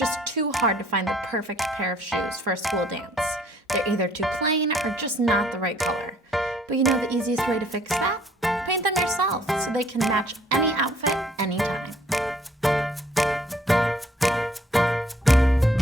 just too hard to find the perfect pair of shoes for a school dance. They're either too plain or just not the right color. But you know the easiest way to fix that? Paint them yourself so they can match any outfit anytime.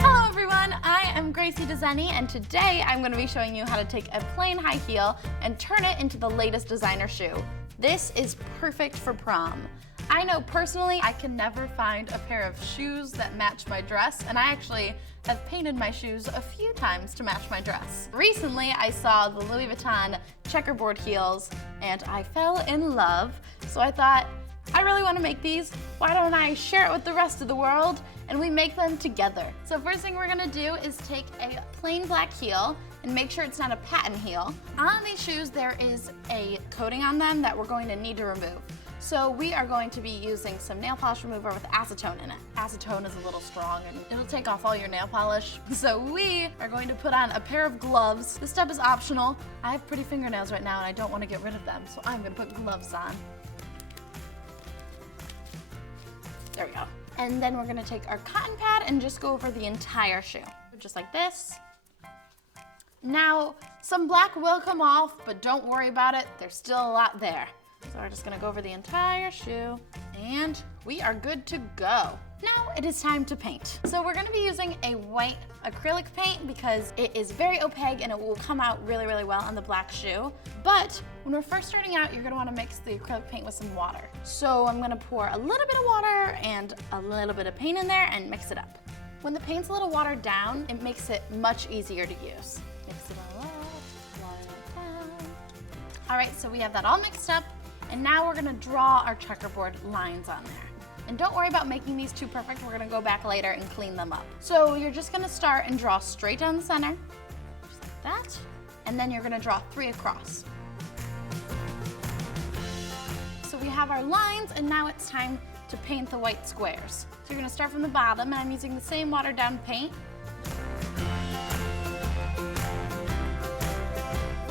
Hello everyone, I am Gracie DeZeni, and today I'm going to be showing you how to take a plain high heel and turn it into the latest designer shoe. This is perfect for prom. I know personally I can never find a pair of shoes that match my dress, and I actually have painted my shoes a few times to match my dress. Recently I saw the Louis Vuitton checkerboard heels and I fell in love, so I thought, I really want to make these. Why don't I share it with the rest of the world? And we make them together. So first thing we're gonna do is take a plain black heel and make sure it's not a patent heel. On these shoes there is a coating on them that we're going to need to remove. So we are going to be using some nail polish remover with acetone in it. Acetone is a little strong and it'll take off all your nail polish. So we are going to put on a pair of gloves. This step is optional. I have pretty fingernails right now and I don't want to get rid of them, so I'm gonna put gloves on. There we go. And then we're gonna take our cotton pad and just go over the entire shoe. Just like this. Now, some black will come off, but don't worry about it. There's still a lot there. So we're just gonna go over the entire shoe and we are good to go. Now it is time to paint. So we're gonna be using a white acrylic paint because it is very opaque and it will come out really, really well on the black shoe. But when we're first starting out, you're gonna wanna mix the acrylic paint with some water. So I'm gonna pour a little bit of water and a little bit of paint in there and mix it up. When the paint's a little watered down, it makes it much easier to use. Mix it all up, water it down. All right, so we have that all mixed up. And now we're gonna draw our checkerboard lines on there. And don't worry about making these too perfect. We're gonna go back later and clean them up. So you're just gonna start and draw straight down the center, just like that. And then you're gonna draw 3 across. So we have our lines, and now it's time to paint the white squares. So you're gonna start from the bottom, and I'm using the same watered down paint.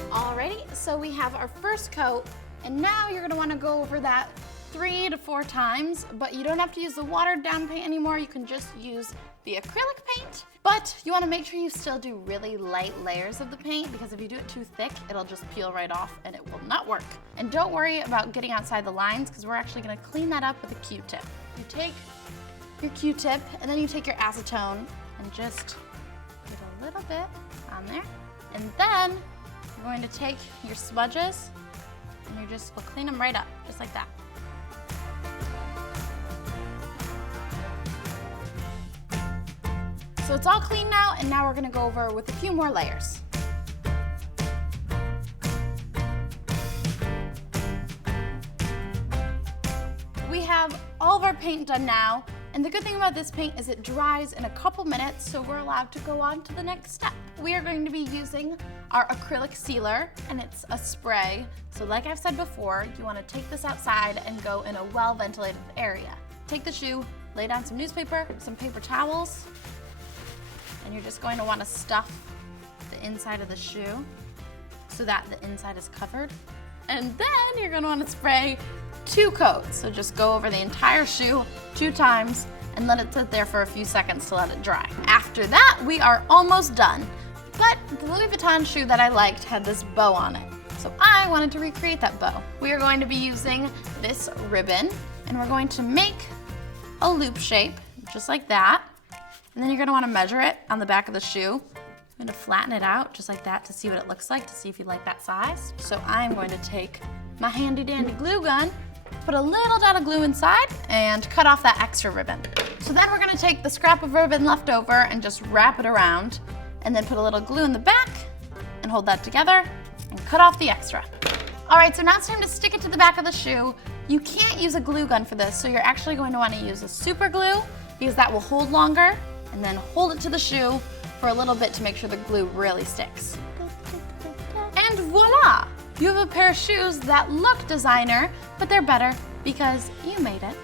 Alrighty, so we have our first coat. And now you're gonna wanna go over that 3 to 4 times, but you don't have to use the watered down paint anymore. You can just use the acrylic paint, but you wanna make sure you still do really light layers of the paint, because if you do it too thick, it'll just peel right off and it will not work. And don't worry about getting outside the lines, because we're actually gonna clean that up with a Q-tip. You take your Q-tip and then you take your acetone and just put a little bit on there. And then you're going to take your smudges and you just will clean them right up, just like that. So it's all clean now, and now we're gonna go over with a few more layers. We have all of our paint done now, and the good thing about this paint is it dries in a couple minutes, so we're allowed to go on to the next step. We are going to be using our acrylic sealer, and it's a spray. So like I've said before, you want to take this outside and go in a well-ventilated area. Take the shoe, lay down some newspaper, some paper towels, and you're just going to want to stuff the inside of the shoe so that the inside is covered. And then you're going to want to spray 2 coats. So just go over the entire shoe 2 times and let it sit there for a few seconds to let it dry. After that, we are almost done. But the Louis Vuitton shoe that I liked had this bow on it. So I wanted to recreate that bow. We are going to be using this ribbon, and we're going to make a loop shape, just like that. And then you're gonna wanna measure it on the back of the shoe. I'm gonna flatten it out just like that to see what it looks like, to see if you like that size. So I'm going to take my handy dandy glue gun, put a little dot of glue inside, and cut off that extra ribbon. So then we're gonna take the scrap of ribbon left over and just wrap it around, and then put a little glue in the back and hold that together and cut off the extra. All right, so now it's time to stick it to the back of the shoe. You can't use a glue gun for this, so you're actually going to want to use a super glue, because that will hold longer, and then hold it to the shoe for a little bit to make sure the glue really sticks. And voila! You have a pair of shoes that look designer, but they're better because you made it.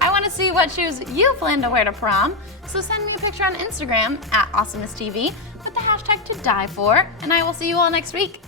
I want to see what shoes you plan to wear to prom, so send me a picture on Instagram @AwesomenessTV with the hashtag #ToDieFor, and I will see you all next week.